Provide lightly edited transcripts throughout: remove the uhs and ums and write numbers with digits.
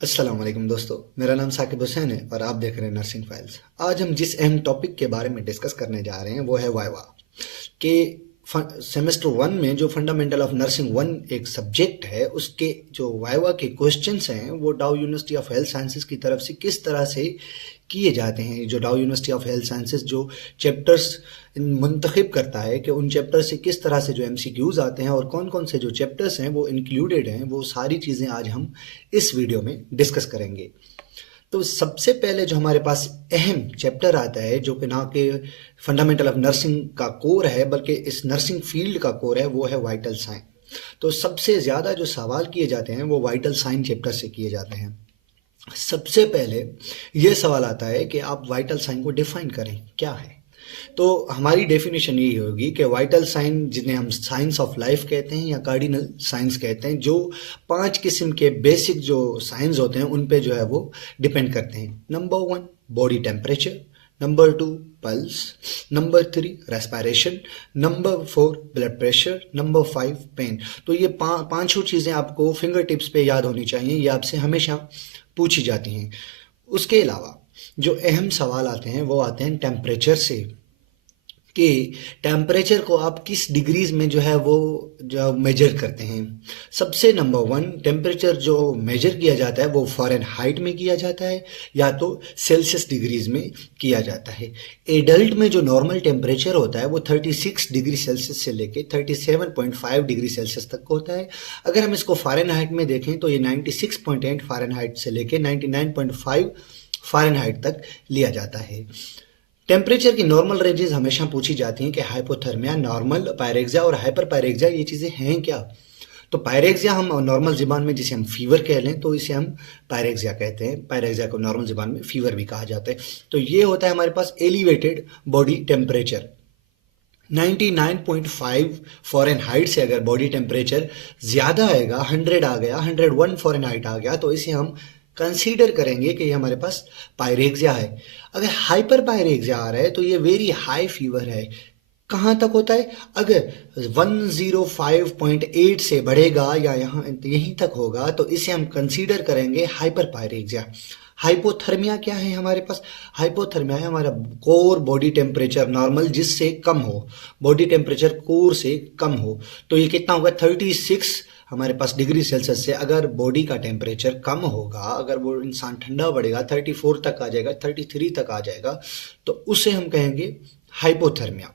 अस्सलाम वालेकुम दोस्तों, मेरा नाम साकिब हुसैन है और आप देख रहे हैं नर्सिंग फाइल्स। आज हम जिस अहम टॉपिक के बारे में डिस्कस करने जा रहे हैं वो है वाइवा के सेमेस्टर वन में जो फंडामेंटल ऑफ नर्सिंग वन एक सब्जेक्ट है, उसके जो वाइवा के क्वेश्चंस हैं वो डाउ यूनिवर्सिटी ऑफ हेल्थ साइंसेज की तरफ से किस तरह से किए जाते हैं। जो डाउ यूनिवर्सिटी ऑफ हेल्थ साइंसेज जो चैप्टर्स मुंतखब करता है कि उन चैप्टर से किस तरह से जो एमसीक्यूज आते हैं और कौन कौन से जो चैप्टर्स हैं वो इंक्लूडेड हैं, वो सारी चीज़ें आज हम इस वीडियो में डिस्कस करेंगे। तो सबसे पहले जो हमारे पास अहम चैप्टर आता है, जो कि ना कि फंडामेंटल ऑफ नर्सिंग का कोर है बल्कि इस नर्सिंग फील्ड का कोर है, वो है वाइटल साइन। तो सबसे ज़्यादा जो सवाल किए जाते हैं वो वाइटल साइन चैप्टर से किए जाते हैं। सबसे पहले ये सवाल आता है कि आप वाइटल साइन को डिफाइन करें, क्या है। तो हमारी डेफिनेशन यही होगी कि वाइटल साइन, जिन्हें हम साइंस ऑफ लाइफ कहते हैं या कार्डिनल साइंस कहते हैं, जो 5 किस्म के बेसिक जो साइंस होते हैं उन पे जो है वो डिपेंड करते हैं। Number 1 body temperature, number 2 pulse, number 3 respiration, number 4 blood pressure, number 5 pain. तो ये पांचों चीज़ें आपको फिंगर टिप्स पे याद होनी चाहिए, ये आपसे हमेशा पूछी जाती हैं। उसके अलावा जो अहम सवाल आते हैं वो आते हैं टेम्परेचर से, कि टेम्परेचर को आप किस डिग्रीज में जो है वो जो मेजर करते हैं। सबसे नंबर 1 टेम्परेचर जो मेजर किया जाता है वो फ़ारेनहाइट में किया जाता है या तो सेल्सियस डिग्रीज में किया जाता है। एडल्ट में जो नॉर्मल टेम्परेचर होता है वो 36 डिग्री सेल्सियस से लेके 37.5 डिग्री सेल्सियस तक होता है। अगर हम इसको फ़ारेनहाइट में देखें तो ये 96.8 फ़ारेनहाइट से लेके 99.5 फ़ारेनहाइट तक लिया जाता है। टेम्परेचर की नॉर्मल रेंजेस हमेशा पूछी जाती हैं कि हाइपोथर्मिया, नॉर्मल, पायरेक्सिया और हाइपर पायरेक्सिया ये चीज़ें हैं क्या। तो पायरेक्सिया हम नॉर्मल ज़बान में जिसे हम फीवर कह लें तो इसे हम पायरेक्सिया कहते हैं। पायरेक्सिया को नॉर्मल ज़बान में फीवर भी कहा जाता है। तो ये होता है हमारे पास एलिवेटेड बॉडी टेम्परेचर। 99.5 फ़ारेनहाइट से अगर बॉडी टेम्परेचर ज़्यादा आएगा, 100 आ गया, 101 फ़ारेनहाइट आ गया, तो इसे हम कंसीडर करेंगे कि ये हमारे पास पायरेक्सिया है। अगर हाइपर पायरेक्सिया आ रहा है तो ये वेरी हाई फीवर है। कहाँ तक होता है? अगर 105.8 से बढ़ेगा या यहाँ यहीं तक होगा तो इसे हम कंसीडर करेंगे हाइपर पायरेक्सिया। हाइपोथर्मिया क्या है हमारे पास? हाइपोथर्मिया है हमारा कोर बॉडी टेम्परेचर नॉर्मल जिससे कम हो, बॉडी टेम्परेचर कोर से कम हो। तो ये कितना होगा? 36 हमारे पास डिग्री सेल्सियस से अगर बॉडी का टेम्परेचर कम होगा, अगर वो इंसान ठंडा बढ़ेगा, 34 तक आ जाएगा, 33 तक आ जाएगा, तो उसे हम कहेंगे हाइपोथर्मिया।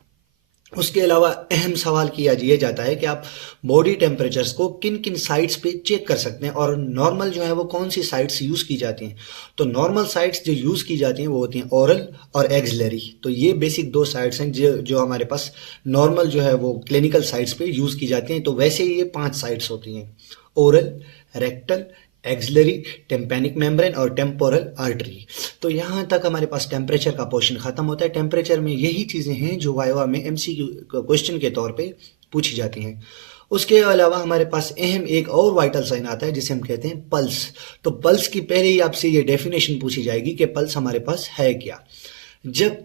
उसके अलावा अहम सवाल किया ये जाता है कि आप बॉडी टेम्परेचर्स को किन किन साइट्स पे चेक कर सकते हैं और नॉर्मल जो है वो कौन सी साइट्स यूज़ की जाती हैं। तो नॉर्मल साइट्स जो यूज़ की जाती हैं वो होती हैं ओरल और एक्सिलरी। तो ये बेसिक 2 साइट्स हैं जो हमारे पास नॉर्मल जो है वो क्लिनिकल साइट्स पे यूज़ की जाती हैं। तो वैसे ही ये 5 साइट्स होती हैं: oral, rectal, axillary, tympanic membrane और टेम्पोरल आर्टरी। तो यहाँ तक हमारे पास टेम्परेचर का पोर्शन खत्म होता है। टेम्परेचर में यही चीज़ें हैं जो वाइवा में एमसीक्यू क्वेश्चन के तौर पे पूछी जाती हैं। उसके अलावा हमारे पास अहम एक और वाइटल साइन आता है जिसे हम कहते हैं पल्स। तो पल्स की पहले ही आपसे ये डेफिनेशन पूछी जाएगी कि पल्स हमारे पास है क्या। जब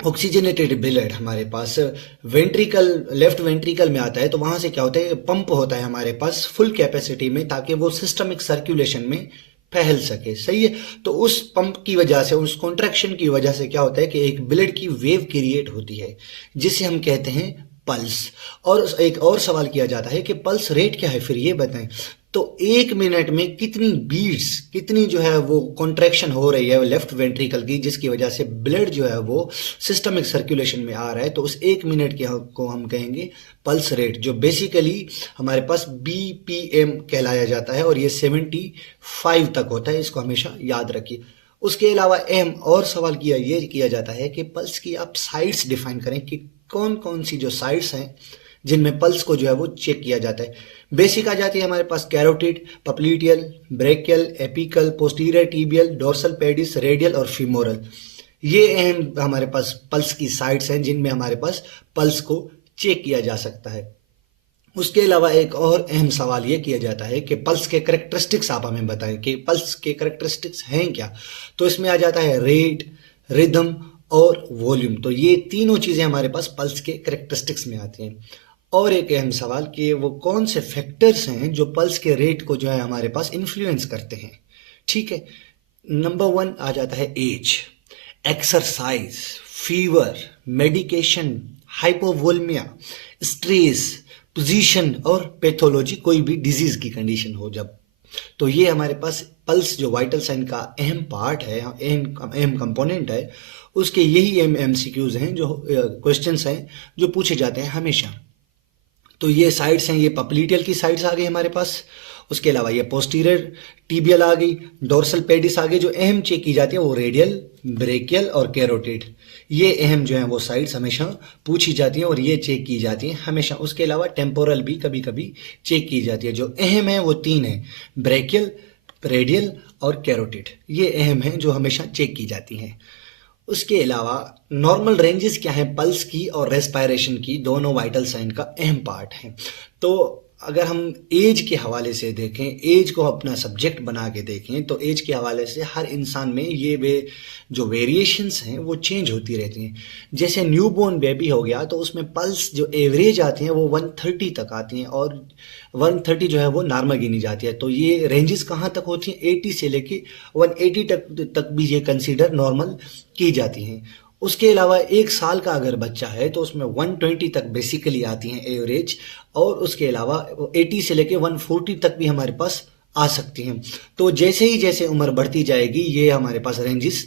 ऑक्सीजनेटेड ब्लड हमारे पास वेंट्रिकल, लेफ्ट वेंट्रिकल में आता है तो वहाँ से क्या होता है, पंप होता है हमारे पास फुल कैपेसिटी में ताकि वो सिस्टमिक सर्कुलेशन में फैल सके। सही है। तो उस पंप की वजह से, उस कॉन्ट्रैक्शन की वजह से क्या होता है कि एक ब्लड की वेव क्रिएट होती है जिसे हम कहते हैं पल्स। और एक और सवाल किया जाता है कि पल्स रेट क्या है, फिर ये बताएं। तो 1 मिनट में कितनी बीट्स, कितनी जो है वो कॉन्ट्रैक्शन हो रही है लेफ्ट वेंट्रिकल की, जिसकी वजह से ब्लड जो है वो सिस्टमिक सर्कुलेशन में आ रहा है, तो उस 1 मिनट के को हम कहेंगे पल्स रेट, जो बेसिकली हमारे पास बीपीएम कहलाया जाता है और ये 75 तक होता है। इसको हमेशा याद रखिए। उसके अलावा अहम और सवाल ये किया जाता है कि पल्स की आप साइट्स डिफाइन करें कि कौन कौन सी जो साइट्स हैं जिनमें पल्स को जो है वो चेक किया जाता है। बेसिक आ जाती है हमारे पास carotid, popliteal, brachial, apical, posterior tibial, dorsalis pedis, radial और फीमोरल। ये अहम हमारे पास पल्स की साइट्स हैं जिनमें हमारे पास पल्स को चेक किया जा सकता है। उसके अलावा एक और अहम सवाल ये किया जाता है कि पल्स के करेक्टरिस्टिक्स आप हमें बताएं कि पल्स के करेक्टरिस्टिक्स हैं क्या। तो इसमें आ जाता है रेट, रिदम और वॉल्यूम। तो ये तीनों चीज़ें हमारे पास पल्स के करेक्टरिस्टिक्स में आती हैं। और एक अहम सवाल कि वो कौन से फैक्टर्स हैं जो पल्स के रेट को जो है हमारे पास इन्फ्लुएंस करते हैं। ठीक है। नंबर 1 आ जाता है age, exercise, fever, medication, hypovolemia, stress, position और पैथोलॉजी, कोई भी डिजीज की कंडीशन हो जब, तो ये हमारे पास पल्स जो वाइटल साइन का अहम पार्ट है, अहम कंपोनेंट है, उसके यही एमसीक्यूज हैं, जो क्वेश्चंस हैं जो पूछे जाते हैं हमेशा। तो ये साइड्स हैं, ये पपलीटियल की साइड्स आ गई हमारे पास, उसके अलावा ये पोस्टीरियर टिबियल आ गई, डोर्सल पेडिस आ गई। जो अहम चेक की जाती है वो रेडियल, ब्रेकियल और कैरोटिड, ये अहम जो है वो साइड्स हमेशा पूछी जाती हैं और ये चेक की जाती हैं हमेशा। उसके अलावा टेम्पोरल भी कभी कभी चेक की जाती है। जो अहम है वो 3 है, ब्रेकियल, रेडियल और कैरोटिड, ये अहम हैं जो हमेशा चेक की जाती हैं। उसके अलावा नॉर्मल रेंजेस क्या है पल्स की और रेस्पायरेशन की, दोनों वाइटल साइन का अहम पार्ट है। तो अगर हम एज के हवाले से देखें, एज को अपना सब्जेक्ट बना के देखें, तो एज के हवाले से हर इंसान में ये वे जो वेरिएशंस हैं वो चेंज होती रहती हैं। जैसे न्यूबॉर्न बेबी हो गया तो उसमें पल्स जो एवरेज आती हैं वो 130 तक आती हैं और 130 जो है वो नॉर्मल गिनी जाती है। तो ये रेंजेस कहाँ तक होती हैं, 80 से लेके 180 तक भी ये कंसीडर नॉर्मल की जाती हैं। उसके अलावा 1 साल का अगर बच्चा है तो उसमें 120 तक बेसिकली आती हैं एवरेज, और उसके अलावा 80 से लेके 140 तक भी हमारे पास आ सकती हैं। तो जैसे ही जैसे उम्र बढ़ती जाएगी ये हमारे पास रेंजेस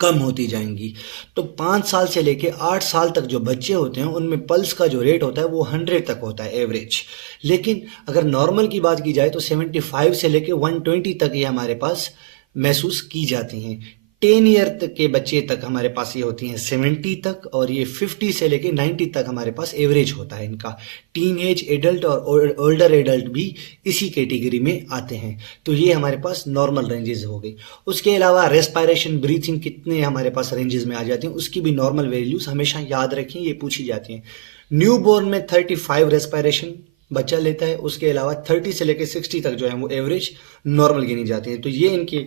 कम होती जाएंगी। तो 5 साल से लेके 8 साल तक जो बच्चे होते हैं उनमें पल्स का जो रेट होता है वो 100 तक होता है एवरेज। लेकिन अगर नॉर्मल की बात की जाए तो 75 से लेके 120 तक ये हमारे पास महसूस की जाती हैं। 10 ईयर तक के बच्चे तक हमारे पास ये होती हैं 70 तक, और ये 50 से लेके 90 तक हमारे पास एवरेज होता है इनका। टीन एज एडल्ट और ओल्डर एडल्ट भी इसी कैटेगरी में आते हैं। तो ये हमारे पास नॉर्मल रेंजेस हो गई। उसके अलावा रेस्पायरेशन, ब्रीथिंग कितने हमारे पास रेंजेस में आ जाती हैं, उसकी भी नॉर्मल वैल्यूज हमेशा याद रखें, ये पूछी जाती हैं। न्यू बोर्न में 35 रेस्पायरेशन बच्चा लेता है, उसके अलावा 30 से लेकर 60 तक जो है वो एवरेज नॉर्मल गिनी जाती है। तो ये इनकी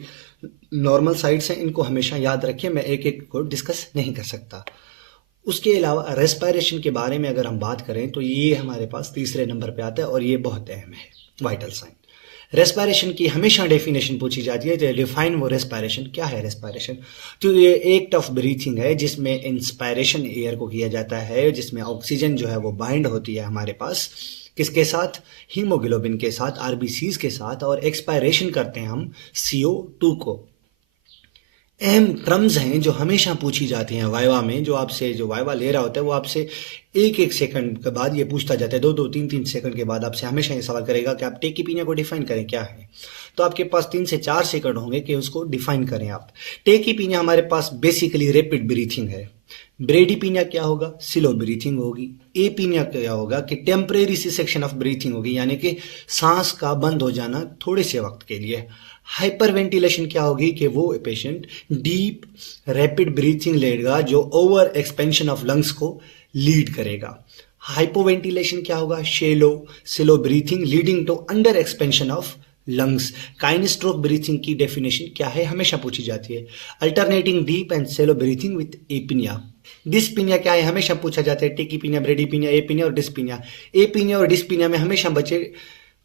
नॉर्मल साइड्स हैं, इनको हमेशा याद रखें, मैं एक एक को डिस्कस नहीं कर सकता। उसके अलावा रेस्पायरेशन के बारे में अगर हम बात करें तो ये हमारे पास तीसरे नंबर पे आता है और ये बहुत अहम है वाइटल साइन। रेस्पायरेशन की हमेशा डेफिनेशन पूछी जाती है, तो डिफाइन वो रेस्पायरेशन क्या है। रेस्पायरेशन तो ये एक टफ ब्रीथिंग है जिसमें इंस्पायरेशन एयर को किया जाता है, जिसमें ऑक्सीजन जो है वो बाइंड होती है हमारे पास किसके साथ, हीमोग्लोबिन के साथ, आरबीसीज के साथ, और एक्सपायरेशन करते हैं हम CO2 को। अहम टर्म्स हैं जो हमेशा पूछी जाती हैं वाइवा में, जो आपसे जो वाइवा ले रहा होता है वो आपसे एक एक सेकंड के बाद ये पूछता जाता है, 2-2, 3-3 सेकंड के बाद आपसे हमेशा ये सवाल करेगा कि आप टेकीपीनिया को डिफाइन करें क्या है। तो आपके पास 3 से 4 सेकंड होंगे कि उसको डिफाइन करें आप। टेकीपीनिया हमारे पास बेसिकली रैपिड ब्रीथिंग है। ब्रेडीपीनिया क्या होगा, स्लो ब्रीथिंग होगी। एपीनिया क्या होगा कि टेम्परेरी सिसेक्शन ऑफ ब्रीथिंग होगी, यानी कि सांस का बंद हो जाना थोड़े से वक्त के लिए। हाइपर वेंटिलेशन क्या होगी कि वो पेशेंट डीप रैपिड ब्रीथिंग लेगा जो ओवर एक्सपेंशन ऑफ लंग्स को लीड करेगा। हाइपोवेंटिलेशन क्या होगा, shallow slow breathing leading to under expansion of lungs. Cheyne Stokes breathing की डेफिनेशन क्या है, हमेशा पूछी जाती है। Alternating deep and shallow breathing with apnoea. Dyspnoea क्या है, हमेशा पूछा जाता है। टेकीपीनिया, ब्रेडीपीनिया, एपीनिया और डिस्पीनिया। एपीनिया और डिस्पीनिया में हमेशा बच्चे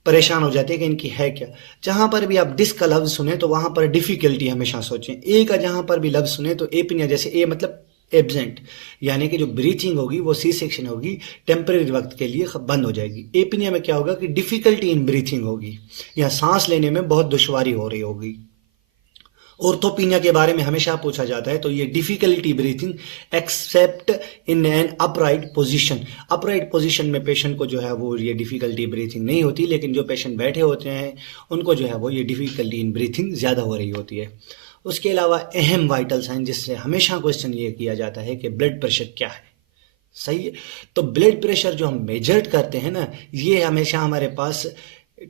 परेशान हो जाते हैं कि इनकी है क्या। जहां पर भी आप डिस का लफ्ज सुने तो वहां पर डिफिकल्टी हमेशा सोचें। ए का जहां पर भी लफ्ज सुने तो एपीनिया, जैसे ए मतलब एब्सेंट, यानी कि जो ब्रीथिंग होगी वो सी सेक्शन होगी, टेम्परेरी वक्त के लिए बंद हो जाएगी। एपीनिया में क्या होगा कि डिफिकल्टी इन ब्रीथिंग होगी, या सांस लेने में बहुत दुश्वारी हो रही होगी। ऑर्थोपीनिया के बारे में हमेशा पूछा जाता है, तो ये difficulty breathing accept in an upright position. Upright position में पेशेंट को जो है वो ये डिफिकल्टी ब्रीथिंग नहीं होती, लेकिन जो पेशेंट बैठे होते हैं उनको जो है वो ये डिफिकल्टी इन ब्रीथिंग ज़्यादा हो रही होती है। उसके अलावा अहम वाइटल साइन जिससे हमेशा क्वेश्चन ये किया जाता है कि ब्लड प्रेशर क्या है, सही है। तो ब्लड प्रेशर जो हम मेजर करते हैं ना, ये हमेशा हमारे पास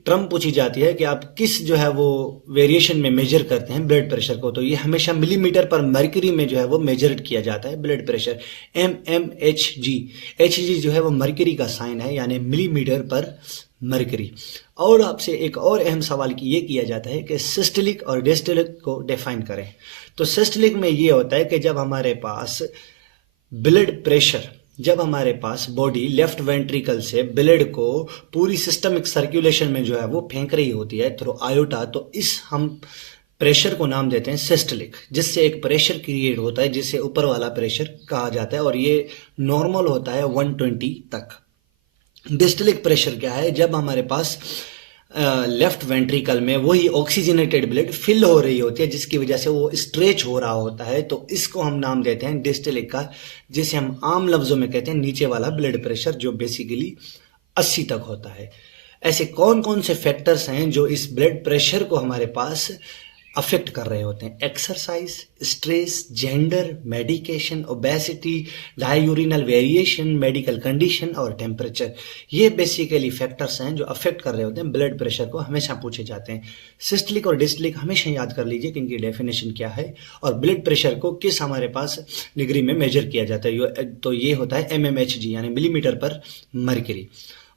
टर्म पूछी जाती है कि आप किस जो है वो वेरिएशन में मेजर करते हैं ब्लड प्रेशर को। तो ये हमेशा मिलीमीटर पर मर्क्यूरी में जो है वो मेजर किया जाता है ब्लड प्रेशर, mmHg। Hg जो है वो मर्क्यूरी का साइन है, यानी मिलीमीटर पर मर्क्यूरी। और आपसे एक और अहम सवाल की ये किया जाता है कि सिस्टोलिक और डिस्टोलिक को डिफाइन करें। तो सिस्टोलिक में ये होता है कि जब हमारे पास ब्लड प्रेशर, जब हमारे पास बॉडी लेफ्ट वेंट्रिकल से ब्लड को पूरी सिस्टमिक सर्कुलेशन में जो है वो फेंक रही होती है थ्रू आयोटा, तो इस हम प्रेशर को नाम देते हैं सिस्टलिक, जिससे एक प्रेशर क्रिएट होता है जिसे ऊपर वाला प्रेशर कहा जाता है और ये नॉर्मल होता है 120 तक। डिस्टलिक प्रेशर क्या है? जब हमारे पास लेफ्ट वेंट्रिकल में वही ऑक्सीजनेटेड ब्लड फिल हो रही होती है जिसकी वजह से वो स्ट्रेच हो रहा होता है, तो इसको हम नाम देते हैं डिस्टलिक का, जिसे हम आम लफ्जों में कहते हैं नीचे वाला ब्लड प्रेशर, जो बेसिकली 80 तक होता है। ऐसे कौन कौन से फैक्टर्स हैं जो इस ब्लड प्रेशर को हमारे पास अफेक्ट कर रहे होते हैं? Exercise, stress, gender, medication, obesity, diurnal variation, medical condition और टेम्परेचर। ये बेसिकली फैक्टर्स हैं जो अफेक्ट कर रहे होते हैं ब्लड प्रेशर को, हमेशा पूछे जाते हैं। सिस्टलिक और डिस्टलिक हमेशा याद कर लीजिए कि इनकी डेफिनेशन क्या है और ब्लड प्रेशर को किस हमारे पास डिग्री में मेजर किया जाता है। तो ये होता है mmHg यानी मिलीमीटर पर मर्क्यूरी।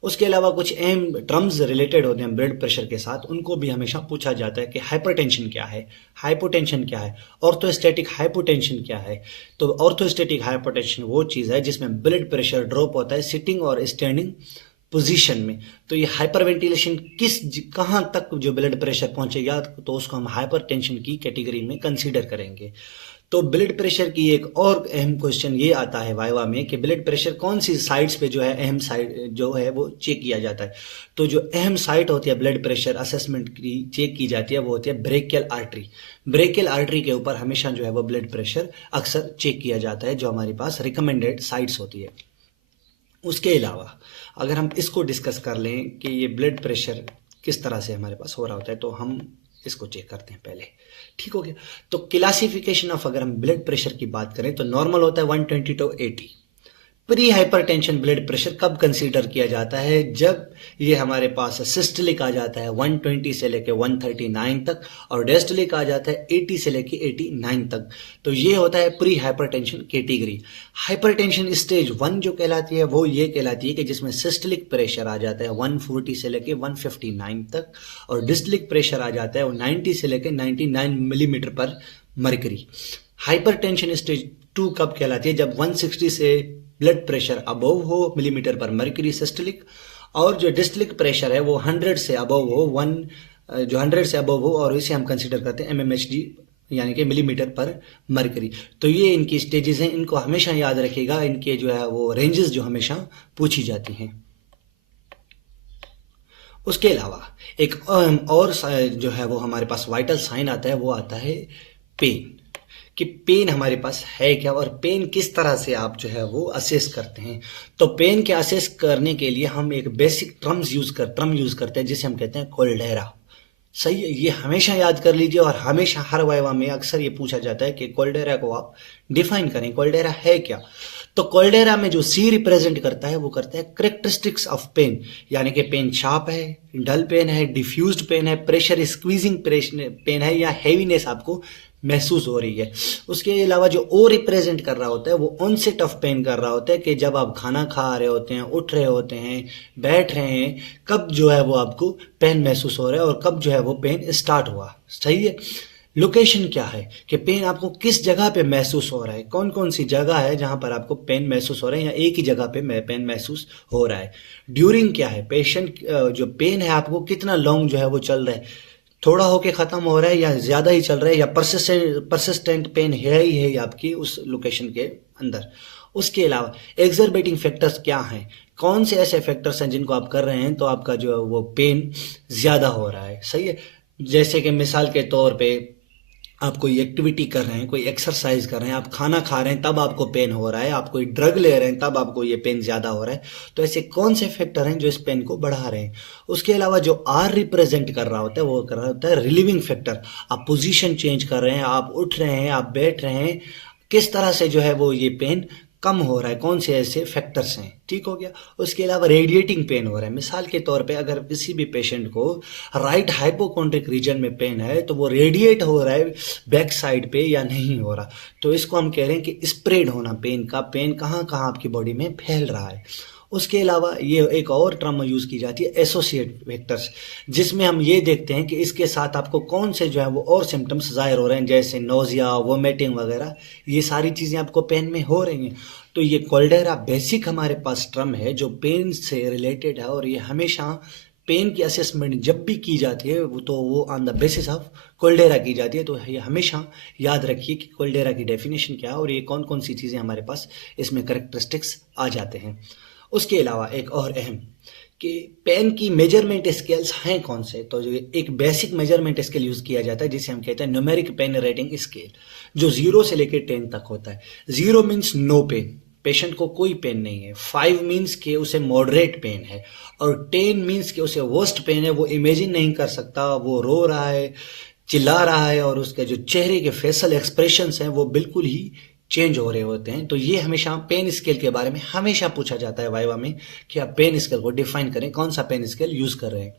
उसके अलावा कुछ अहम टर्म्स रिलेटेड होते हैं ब्लड प्रेशर के साथ, उनको भी हमेशा पूछा जाता है कि हाइपरटेंशन क्या है, हाइपोटेंशन क्या है, ऑर्थोस्टैटिक हाइपोटेंशन क्या है। तो ऑर्थोस्टैटिक हाइपोटेंशन वो चीज़ है जिसमें ब्लड प्रेशर ड्रॉप होता है सिटिंग और स्टैंडिंग पोजीशन में। तो ये हाइपरवेंटिलेशन कहाँ तक जो ब्लड प्रेशर पहुंचेगा तो उसको हम हाइपरटेंशन की कैटेगरी में कंसीडर करेंगे। तो ब्लड प्रेशर की एक और अहम क्वेश्चन ये आता है वाइवा में कि ब्लड प्रेशर कौन सी साइट्स पे जो है अहम साइट जो है वो चेक किया जाता है। तो जो अहम साइट होती है ब्लड प्रेशर असेसमेंट की चेक की जाती है वो होती है ब्रेकियल आर्टरी। ब्रेकियल आर्टरी के ऊपर हमेशा जो है वो ब्लड प्रेशर अक्सर चेक किया जाता है, जो हमारे पास रिकमेंडेड साइट्स होती है। उसके अलावा अगर हम इसको डिस्कस कर लें कि ये ब्लड प्रेशर किस तरह से हमारे पास हो रहा होता है, तो हम इसको चेक करते हैं पहले। ठीक हो गया। तो क्लासिफिकेशन ऑफ अगर हम ब्लड प्रेशर की बात करें तो नॉर्मल होता है 120 to 80। Pre hypertension blood pressure कब कंसीडर किया जाता है? जब ये हमारे पास सिस्टलिक आ जाता है 120 से लेके 139 तक और डिस्टलिक आ जाता है 80 से लेके 89 तक। तो ये होता है pre hypertension category. Hypertension stage 1 जो कहलाती है वो ये कहलाती है कि जिसमें सिस्टलिक प्रेशर आ जाता है 140 से लेके 159 तक और डिस्टलिक प्रेशर आ जाता है 90 से लेके 99 मिलीमीटर पर मर्क्यूरी। हाइपरटेंशन स्टेज 2 कब कहलाती है? जब 160 से ब्लड प्रेशर अबव हो मिलीमीटर पर मर्क्यूरी सिस्टलिक, और जो डिस्टलिक प्रेशर है वो 100 से अबव हो, 100 से अबव हो, और इसे हम कंसीडर करते हैं mmHg यानी कि मिलीमीटर पर मर्क्यूरी। तो ये इनकी स्टेजेस हैं, इनको हमेशा याद रखिएगा, इनके जो है वो रेंजेस जो हमेशा पूछी जाती हैं। उसके अलावा एक और जो है वो हमारे पास वाइटल साइन आता है, वो आता है पेन, कि पेन हमारे पास है क्या और पेन किस तरह से आप जो है वो असेस करते हैं। तो पेन के असेस करने के लिए हम एक बेसिक टर्म यूज करते हैं जिसे हम कहते हैं कोल्डेरा। सही है, ये हमेशा याद कर लीजिए और हमेशा हर वाइवा में अक्सर ये पूछा जाता है कि कोल्डेरा को आप डिफाइन करें, कोल्डेरा है क्या। तो कोल्डेरा में जो सी रिप्रेजेंट करता है वो करता है करेक्टरिस्टिक्स ऑफ पेन, यानी कि पेन शार्प है, डल पेन है, डिफ्यूज्ड पेन है, प्रेशर स्क्वीजिंग पेन है या हैवीनेस आपको महसूस हो रही है। उसके अलावा जो ओ रिप्रेजेंट कर रहा होता है वो ऑनसेट ऑफ पेन कर रहा होता है कि जब आप खाना खा रहे होते हैं, उठ रहे होते हैं, बैठ रहे हैं, कब जो है वो आपको पेन महसूस हो रहा है और कब जो है वो पेन स्टार्ट हुआ। सही है। लोकेशन क्या है कि पेन आपको किस जगह पे महसूस हो रहा है, कौन कौन सी जगह है जहां पर आपको पेन महसूस हो रहा है या एक ही जगह पे पेन महसूस हो रहा है। ड्यूरिंग क्या है, पेशेंट जो पेन है आपको कितना लॉन्ग जो है वो चल रहा है, थोड़ा होके खत्म हो रहा है या ज्यादा ही चल रहा है या परसिस्टेंट पेन है ही है आपकी उस लोकेशन के अंदर। उसके अलावा एक्सरबेटिंग फैक्टर्स क्या हैं, कौन से ऐसे फैक्टर्स हैं जिनको आप कर रहे हैं तो आपका जो है वो पेन ज्यादा हो रहा है। सही है। जैसे कि मिसाल के तौर पे आप कोई एक्टिविटी कर रहे हैं, कोई एक्सरसाइज कर रहे हैं, आप खाना खा रहे हैं तब आपको पेन हो रहा है, आप कोई ड्रग ले रहे हैं तब आपको ये पेन ज्यादा हो रहा है। तो ऐसे कौन से फैक्टर हैं जो इस पेन को बढ़ा रहे हैं। उसके अलावा जो आर रिप्रेजेंट कर रहा होता है वो कर रहा होता है रिलीविंग फैक्टर। आप पोजीशन चेंज कर रहे हैं, आप उठ रहे हैं, आप बैठ रहे हैं, किस तरह से जो है वो ये पेन कम हो रहा है, कौन से ऐसे फैक्टर्स हैं। ठीक हो गया। उसके अलावा रेडिएटिंग पेन हो रहा है, मिसाल के तौर पे अगर किसी भी पेशेंट को राइट हाइपोकॉन्ड्रिक रीजन में पेन है तो वो रेडिएट हो रहा है बैक साइड पे या नहीं हो रहा, तो इसको हम कह रहे हैं कि स्प्रेड होना पेन का, पेन कहाँ कहाँ आपकी बॉडी में फैल रहा है। उसके अलावा ये एक और टर्म यूज की जाती है एसोसिएट फैक्टर्स, जिसमें हम ये देखते हैं कि इसके साथ आपको कौन से जो है वो और सिम्टम्स जाहिर हो रहे हैं, जैसे नोजिया, वोमिटिंग वगैरह, ये सारी चीज़ें आपको पेन में हो रही हैं। तो ये कोल्डेरा बेसिक हमारे पास टर्म है जो पेन से रिलेटेड है और ये हमेशा पेन की असेसमेंट जब भी की जाती है तो वो ऑन द बेसिस ऑफ कोल्डेरा की जाती है। तो ये हमेशा याद रखिए कि कोल्डेरा की डेफिनेशन क्या है और ये कौन कौन सी चीज़ें हमारे पास इसमें करेक्टरिस्टिक्स आ जाते हैं। उसके अलावा एक और अहम कि पेन की मेजरमेंट स्केल्स हैं कौन से, तो जो एक बेसिक मेजरमेंट स्केल यूज़ किया जाता है जिसे हम कहते हैं न्यूमेरिक पेन रेटिंग स्केल, जो 0 से लेकर 10 तक होता है। 0 मीन्स नो पेन, पेशेंट को कोई पेन नहीं है। 5 मीन्स के उसे मॉडरेट पेन है, और 10 मीन्स के उसे वर्स्ट पेन है, वो इमेजिन नहीं कर सकता, वो रो रहा है, चिल्ला रहा है, और उसके जो चेहरे के फेशियल एक्सप्रेशंस हैं वो बिल्कुल ही चेंज हो रहे होते हैं। तो ये हमेशा पेन स्केल के बारे में हमेशा पूछा जाता है वाइवा में कि आप पेन स्केल को डिफाइन करें, कौन सा पेन स्केल यूज कर रहे हैं।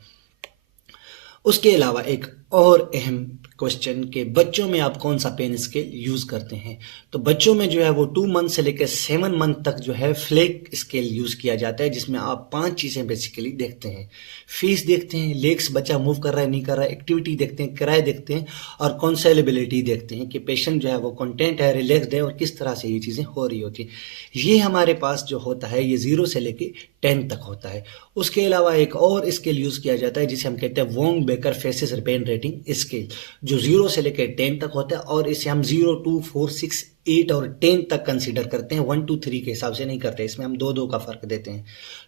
उसके अलावा एक और अहम क्वेश्चन कि बच्चों में आप कौन सा पेन स्केल यूज करते हैं। तो बच्चों में जो है वो 2 मंथ से लेकर 7 मंथ तक जो है फ्लेक स्केल यूज किया जाता है, जिसमें आप 5 चीजें बेसिकली देखते हैं। फेस देखते हैं, लेग्स बच्चा मूव कर रहा है नहीं कर रहा है, एक्टिविटी देखते हैं, किराए देखते हैं, और कॉन्सेलेबिलिटी देखते हैं कि पेशेंट जो है वो कंटेंट है, रिलैक्स्ड है, और किस तरह से ये चीजें हो रही होती हैं। ये हमारे पास जो होता है ये 0 से लेके 10 तक होता है। उसके अलावा एक और स्केल यूज किया जाता है जिसे हम कहते हैं Wong Baker faces pain rating scale, जो 0 से लेकर 10 तक होता है, और इसे हम 0, 2, 4, 6, 8 और 10 तक कंसीडर करते हैं। 1, 2, 3 के हिसाब से नहीं करते, इसमें हम 2 का फर्क देते हैं।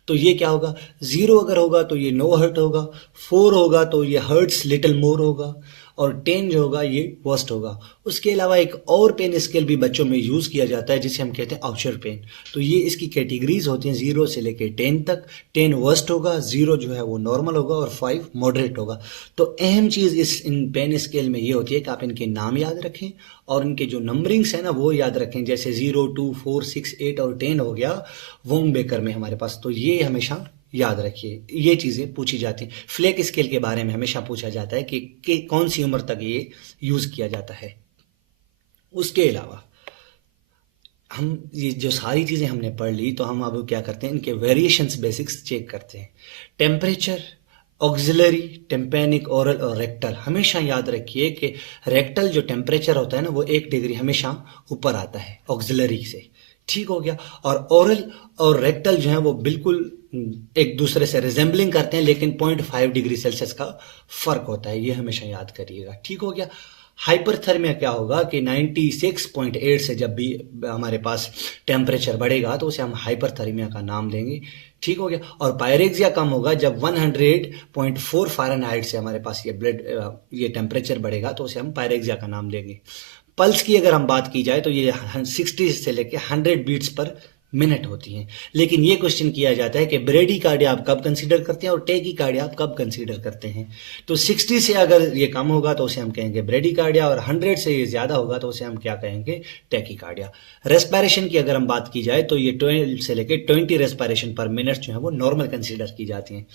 तो ये क्या होगा, 0 अगर होगा तो ये नो हर्ट होगा, 4 होगा तो ये हर्ट्स लिटिल मोर होगा, और 10 जो होगा ये वर्स्ट होगा। उसके अलावा एक और पेन स्केल भी बच्चों में यूज किया जाता है जिसे हम कहते हैं आउचर पेन। तो ये इसकी कैटेगरीज होती हैं 0 से लेकर 10 तक। 10 वर्स्ट होगा, 0 जो है वो नॉर्मल होगा, और 5 मॉडरेट होगा। तो अहम चीज इन पेन स्केल में ये होती है कि आप इनके नाम याद रखें और इनके जो नंबरिंग्स है ना वो याद रखें, जैसे 0, 2, 4, 6, 8 और 10 हो गया वोंग बेकर में हमारे पास। तो ये हमेशा याद रखिए, ये चीज़ें पूछी जाती हैं। फ्लेक स्केल के बारे में हमेशा पूछा जाता है कि कौन सी उम्र तक ये यूज़ किया जाता है। उसके अलावा हम ये जो सारी चीज़ें हमने पढ़ ली, तो हम अब क्या करते हैं, इनके वेरिएशंस बेसिक्स चेक करते हैं। टेम्परेचर, ऑक्सिलरी, टेम्पेनिक, ओरल और रेक्टल। हमेशा याद रखिए कि रेक्टल जो टेम्परेचर होता है ना वो 1 डिग्री हमेशा ऊपर आता है ऑक्सिलरी से, ठीक हो गया। और ओरल और रेक्टल जो है वो बिल्कुल एक दूसरे से रिजेंबलिंग करते हैं, लेकिन 0.5 डिग्री सेल्सियस का फर्क होता है, ये हमेशा याद करिएगा, ठीक हो गया। हाइपरथर्मिया क्या होगा कि 96.8 से जब भी हमारे पास टेम्परेचर बढ़ेगा तो उसे हम हाइपरथर्मिया का नाम देंगे, ठीक हो गया। और पायरेक्सिया कम होगा जब 100.4 फ़ारेनहाइट से हमारे पास ये टेम्परेचर बढ़ेगा तो उसे हम पायरेक्सिया का नाम देंगे। पल्स की अगर हम बात की जाए तो ये 60 से लेकर 100 बीट्स पर मिनट होती हैं। लेकिन ये क्वेश्चन किया जाता है कि ब्रेडी कार्डिया आप कब कंसीडर करते हैं और टेकी कार्डिया आप कब कंसीडर करते हैं। तो 60 से अगर ये कम होगा तो उसे हम कहेंगे ब्रेडी कार्डिया, और 100 से ये ज़्यादा होगा तो उसे हम क्या कहेंगे, टेकी कार्डिया। रेस्पिरेशन की अगर हम बात की जाए तो ये 12 से लेकर 20 रेस्पिरेशन पर मिनट जो है वो नॉर्मल कंसीडर की जाती हैं।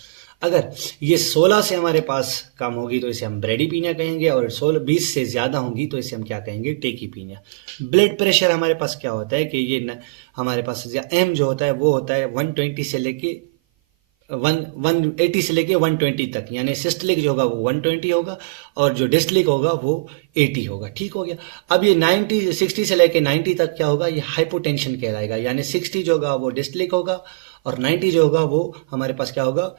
अगर ये 16 से हमारे पास कम होगी तो इसे हम ब्रेडीपीनिया कहेंगे, और 20 से ज़्यादा होंगी तो इसे हम क्या कहेंगे, टेकीपीनिया। ब्लड प्रेशर हमारे पास क्या होता है कि ये हमारे पास एम जो होता है वो होता है 120 से लेके 180 से लेके 120 तक, यानी सिस्टलिक जो होगा वो 120 होगा और जो डिस्टलिक होगा वो 80 होगा, ठीक हो गया। अब ये 60 से लेके 90 तक क्या होगा, ये हाइपोटेंशन कहलाएगा, यानी 60 जो होगा वो डिस्टलिक होगा और 90 जो होगा वो हमारे पास क्या होगा,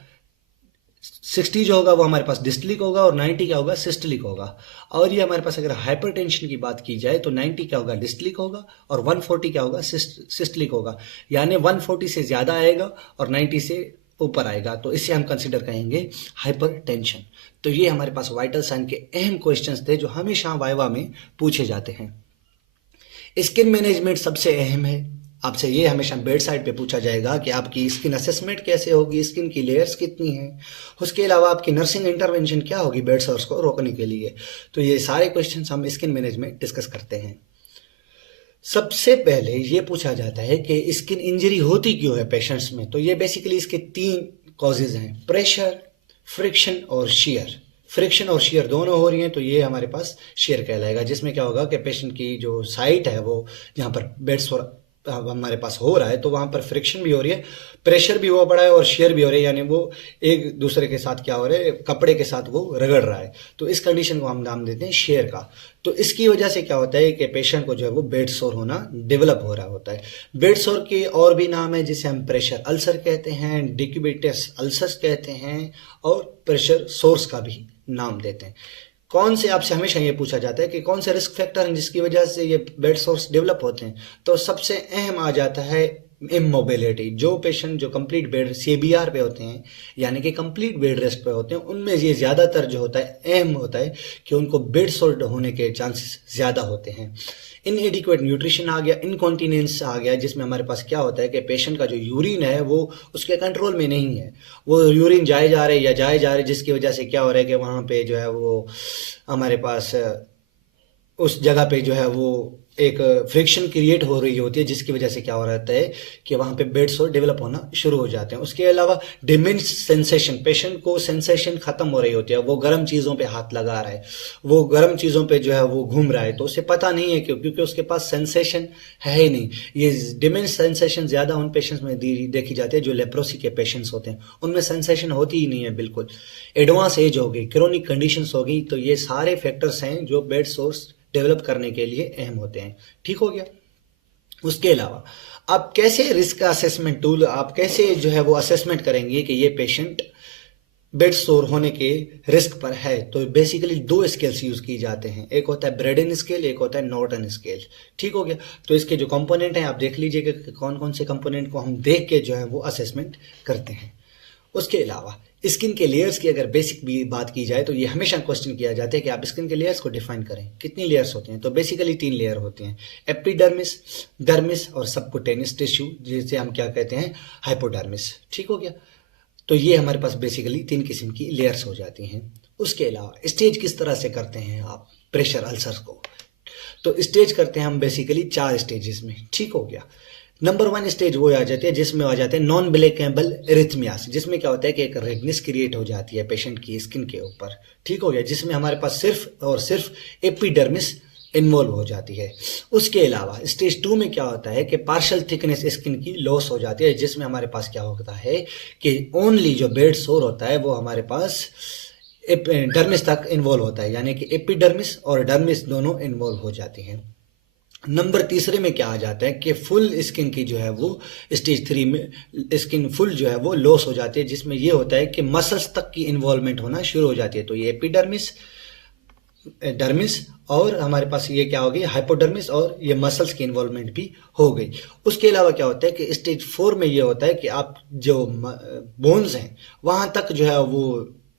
60 जो होगा वो हमारे पास डिस्टलिक होगा और 90 क्या होगा, सिस्टलिक होगा। और ये हमारे पास अगर हाइपरटेंशन की बात की जाए तो 90 क्या होगा, डिस्टलिक होगा, और 140 क्या होगा, सिस्टलिक होगा। यानी 140 से ज़्यादा आएगा और 90 से ऊपर आएगा तो इसे हम कंसिडर करेंगे हाइपरटेंशन। तो ये हमारे पास वाइटल साइन के अहम क्वेश्चंस थे जो हमेशा वाइवा में पूछे जाते हैं। स्किन मैनेजमेंट सबसे अहम है, आपसे ये हमेशा बेड साइड पे पूछा जाएगा कि आपकी स्किन असेसमेंट कैसे होगी, स्किन की लेयर्स कितनी हैं, उसके अलावा आपकी नर्सिंग इंटरवेंशन क्या होगी बेड सोर्स को रोकने के लिए। तो ये सारे क्वेश्चंस हम स्किन मैनेजमेंट डिस्कस करते हैं। सबसे पहले ये पूछा जाता है कि स्किन इंजरी होती क्यों है पेशेंट्स में। तो ये बेसिकली इसके 3 कॉजेज हैं, प्रेशर, फ्रिक्शन और शियर। फ्रिक्शन और शियर दोनों हो रही हैं तो ये हमारे पास शियर कहलाएगा, जिसमें क्या होगा कि पेशेंट की जो साइट है वो जहाँ पर बेड सोर हमारे पास हो रहा है तो वहाँ पर फ्रिक्शन भी हो रही है, प्रेशर भी हुआ पड़ा है और शेयर भी हो रही है, यानी वो एक दूसरे के साथ क्या हो रहा है, कपड़े के साथ वो रगड़ रहा है। तो इस कंडीशन को हम नाम देते हैं शेयर का। तो इसकी वजह से क्या होता है कि पेशेंट को जो है वो बेड सोर होना डेवलप हो रहा होता है। बेड सोर के और भी नाम है जिसे हम प्रेशर अल्सर कहते हैं, डिक्यूबिटस अल्सर्स कहते हैं और प्रेशर सोर्स का भी नाम देते हैं। कौन से, आपसे हमेशा ये पूछा जाता है कि कौन से रिस्क फैक्टर हैं जिसकी वजह से ये बेड सोर्स डेवलप होते हैं, तो सबसे अहम आ जाता है इमोबिलिटी। जो पेशेंट जो कंप्लीट बेड सीबीआर पे होते हैं, यानी कि कंप्लीट बेड रेस्ट पे होते हैं, उनमें ये ज़्यादातर जो होता है अहम होता है कि उनको बेड सोर होने के चांसेस ज़्यादा होते हैं। इनएडिक्वेट न्यूट्रिशन आ गया, इनकॉन्टिनेंस आ गया, जिसमें हमारे पास क्या होता है कि पेशेंट का जो यूरिन है वो उसके कंट्रोल में नहीं है, वो यूरिन जाए जा रहे जिसकी वजह से क्या हो रहा है कि वहाँ पे जो है वो हमारे पास उस जगह पे जो है वो एक फ्रिक्शन क्रिएट हो रही होती है, जिसकी वजह से क्या हो रहता है कि वहाँ पे बेड सोर डेवलप होना शुरू हो जाते हैं। उसके अलावा डिमिनिश सेंसेशन, पेशेंट को सेंसेशन खत्म हो रही होती है, वो गर्म चीज़ों पे हाथ लगा रहा है, वो गर्म चीज़ों पे जो है वो घूम रहा है, तो उसे पता नहीं है क्यों, क्योंकि उसके पास सेंसेशन है ही नहीं। ये डिमिनिश सेंसेशन ज़्यादा उन पेशेंट्स में देखी जाती है जो लेप्रोसी के पेशेंट्स होते हैं, उनमें सेंसेशन होती ही नहीं है बिल्कुल। एडवांस एज हो गई, क्रोनिक कंडीशंस हो गई, तो ये सारे फैक्टर्स हैं जो बेड सोर्स डेवलप करने के लिए अहम होते हैं। ठीक हो गया। उसके अलावा आप कैसे रिस्क असेसमेंट टूल, आप कैसे जो है वो असेसमेंट करेंगे कि ये पेशेंट बेड सोर होने के रिस्क पर है, तो बेसिकली 2 स्केल्स यूज की जाते हैं, एक होता है ब्रेडन स्केल, एक होता है नॉर्टन स्केल। ठीक हो गया। तो इसके जो कंपोनेंट हैं आप देख लीजिए कि कौन कौन से कंपोनेंट को हम देख के जो है वो असेसमेंट करते हैं। उसके अलावा स्किन के लेयर्स की अगर बेसिक भी बात की जाए तो ये हमेशा क्वेश्चन किया जाता है कि आप स्किन के लेयर्स को डिफाइन करें, कितनी लेयर्स होते हैं, तो बेसिकली 3 लेयर होते हैं, एपिडर्मिस, डर्मिस और सबक्यूटेनियस टिश्यू, जिसे हम क्या कहते हैं, हाइपोडर्मिस। ठीक हो गया। तो ये हमारे पास बेसिकली 3 किस्म की लेयर्स हो जाती हैं। उसके अलावा स्टेज किस तरह से करते हैं आप प्रेशर अल्सर्स को, तो स्टेज करते हैं हम बेसिकली 4 स्टेजेस में। ठीक हो गया। नंबर 1 स्टेज वो आ जाती है जिसमें आ जाते हैं नॉन ब्लैकेबल एरिथमियास, जिसमें क्या होता है कि एक रेडनेस क्रिएट हो जाती है पेशेंट की स्किन के ऊपर। ठीक हो गया। जिसमें हमारे पास सिर्फ और सिर्फ एपिडर्मिस इन्वॉल्व हो जाती है। उसके अलावा स्टेज 2 में क्या होता है कि पार्शियल थिकनेस स्किन की लॉस हो जाती है, जिसमें हमारे पास क्या होता है कि ओनली जो बेड सोर होता है वो हमारे पास डर्मिस तक इन्वॉल्व होता है, यानी कि एपिडर्मिस और डर्मिस दोनों इन्वॉल्व हो जाती हैं। नंबर 3 में क्या आ जाता है कि फुल स्किन की जो है वो स्टेज 3 में स्किन फुल जो है वो लॉस हो जाती है, जिसमें ये होता है कि मसल्स तक की इन्वॉल्वमेंट होना शुरू हो जाती है। तो ये एपिडर्मिस, डर्मिस और हमारे पास ये क्या हो गई, हाइपोडर्मिस, और ये मसल्स की इन्वॉल्वमेंट भी हो गई। उसके अलावा क्या होता है कि स्टेज 4 में ये होता है कि आप जो बोन्स हैं वहां तक जो है वो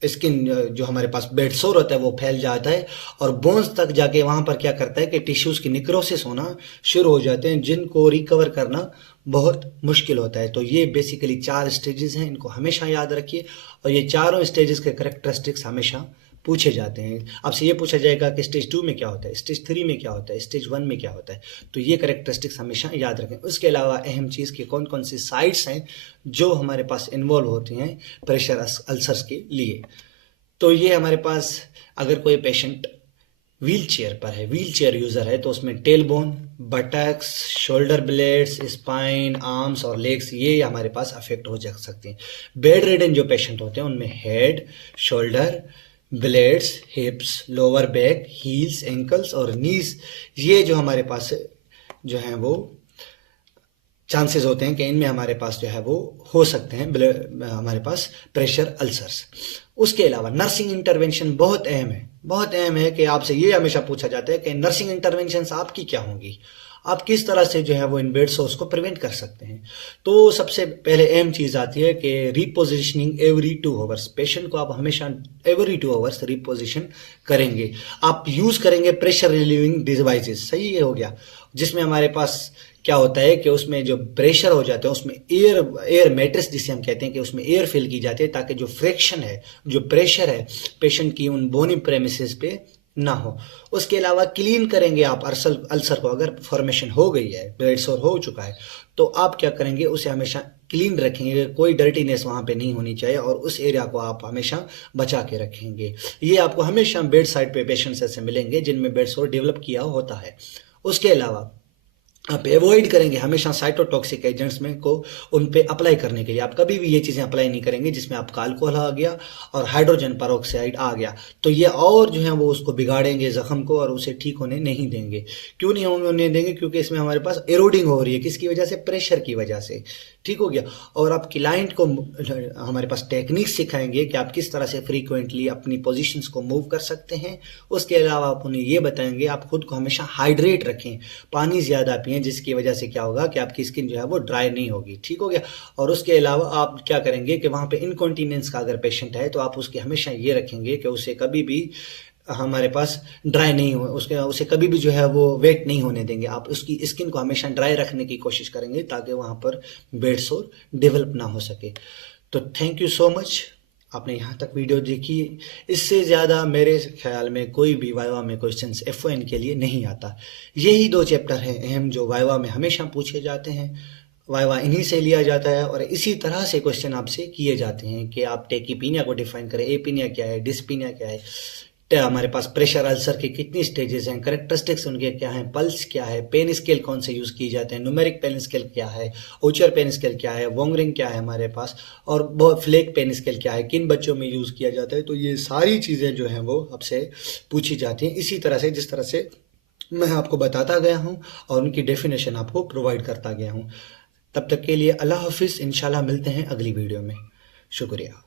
स्किन जो हमारे पास बेड सोर होता है वो फैल जाता है और बोन्स तक जाके वहां पर क्या करता है कि टिश्यूज की निक्रोसिस होना शुरू हो जाते हैं, जिनको रिकवर करना बहुत मुश्किल होता है। तो ये बेसिकली 4 स्टेजेस हैं, इनको हमेशा याद रखिए। और ये चारों स्टेजेस के करेक्टरिस्टिक्स हमेशा पूछे जाते हैं। आपसे ये पूछा जाएगा कि स्टेज 2 में क्या होता है, स्टेज 3 में क्या होता है, स्टेज 1 में क्या होता है, तो ये करेक्टरिस्टिक्स हमेशा याद रखें। उसके अलावा अहम चीज़ के कौन कौन सी साइट्स हैं जो हमारे पास इन्वॉल्व होती हैं प्रेशर अल्सर्स के लिए। तो ये हमारे पास अगर कोई पेशेंट व्हील चेयर पर है, व्हील चेयर यूज़र है, तो उसमें tail bone, buttocks, shoulder blades, spine, arms और लेग्स ये हमारे पास अफेक्ट हो जा सकते हैं। बेड रिडन जो पेशेंट होते हैं उनमें head, shoulder blades, हिप्स, lower back, heels, ankles और नीज, ये जो हमारे पास जो हैं वो चांसेस होते हैं कि इनमें हमारे पास जो है वो हो सकते हैं हमारे पास प्रेशर अल्सर्स। उसके अलावा नर्सिंग इंटरवेंशन बहुत अहम है, बहुत अहम है कि आपसे ये हमेशा पूछा जाता है कि नर्सिंग इंटरवेंशंस आपकी क्या होंगी, आप किस तरह से जो है वो इन बेड सोर्स को प्रिवेंट कर सकते हैं। तो सबसे पहले अहम चीज़ आती है कि रिपोजिशनिंग एवरी 2 आवर्स। पेशेंट को आप हमेशा एवरी 2 आवर्स रिपोजिशन करेंगे। आप यूज़ करेंगे प्रेशर रिलीविंग डिवाइसेस, सही हो गया, जिसमें हमारे पास क्या होता है कि उसमें जो प्रेशर हो जाता है उसमें एयर मैट्रिक्स जिसे हम कहते हैं कि उसमें एयर फिल की जाती है, ताकि जो फ्रिक्शन है, जो प्रेशर है पेशेंट की उन बोनी प्रेमिसेस पे ना हो। उसके अलावा क्लीन करेंगे आप अल्सर को, अगर फॉर्मेशन हो गई है, बेड सोर हो चुका है, तो आप क्या करेंगे, उसे हमेशा क्लीन रखेंगे, कोई डर्टीनेस वहाँ पे नहीं होनी चाहिए और उस एरिया को आप हमेशा बचा के रखेंगे। ये आपको हमेशा बेड साइड पे पेशेंट्स ऐसे मिलेंगे जिनमें बेड सोर डेवलप किया होता है। उसके अलावा आप एवॉइड करेंगे हमेशा साइटोटॉक्सिक एजेंट्स में को उन पे अप्लाई करने के लिए। आप कभी भी ये चीज़ें अप्लाई नहीं करेंगे जिसमें आपका अल्कोहल आ गया और हाइड्रोजन पेरोक्साइड आ गया, तो ये और जो है वो उसको बिगाड़ेंगे ज़ख्म को और उसे ठीक होने नहीं देंगे। क्यों नहीं होने देंगे, क्योंकि इसमें हमारे पास एरोडिंग हो रही है, किसकी वजह से, प्रेशर की वजह से। ठीक हो गया। और आप क्लाइंट को हमारे पास टेक्निक सिखाएंगे कि आप किस तरह से फ्रीक्वेंटली अपनी पोजीशंस को मूव कर सकते हैं। उसके अलावा आप उन्हें ये बताएंगे आप खुद को हमेशा हाइड्रेट रखें, पानी ज़्यादा पिएं, जिसकी वजह से क्या होगा कि आपकी स्किन जो है वो ड्राई नहीं होगी। ठीक हो गया। और उसके अलावा आप क्या करेंगे कि वहाँ पे इनकॉन्टीनेंस का अगर पेशेंट है तो आप उसके हमेशा ये रखेंगे कि उसे कभी भी हमारे पास ड्राई नहीं हो, उसे कभी भी जो है वो वेट नहीं होने देंगे। आप उसकी स्किन को हमेशा ड्राई रखने की कोशिश करेंगे ताकि वहाँ पर बेड सोर डेवलप ना हो सके। तो थैंक यू सो मच, आपने यहाँ तक वीडियो देखी। इससे ज़्यादा मेरे ख्याल में कोई भी वाइवा में क्वेश्चंस FON के लिए नहीं आता। यही 2 चैप्टर हैं अहम जो वाइवा में हमेशा पूछे जाते हैं। वाइवा इन्हीं से लिया जाता है और इसी तरह से क्वेश्चन आपसे किए जाते हैं कि आप टेकीपीनिया को डिफाइन करें, एपीनिया क्या है, डिस्पीनिया क्या है, हमारे पास प्रेशर अल्सर के कितनी स्टेजेस हैं, करेक्टरिस्टिक्स उनके क्या हैं, पल्स क्या है, पेन स्केल कौन से यूज़ किए जाते हैं, न्यूमेरिक पेन स्केल क्या है, ओचर पेन स्केल क्या है, वोंगरिंग क्या है हमारे पास, और बहुत फ्लेक पेन स्केल क्या है, किन बच्चों में यूज़ किया जाता है। तो ये सारी चीज़ें जो हैं वो आपसे पूछी जाती हैं इसी तरह से जिस तरह से मैं आपको बताता गया हूँ और उनकी डेफिनेशन आपको प्रोवाइड करता गया हूँ। तब तक के लिए अल्लाह हाफिज़। इंशाल्लाह मिलते हैं अगली वीडियो में। शुक्रिया।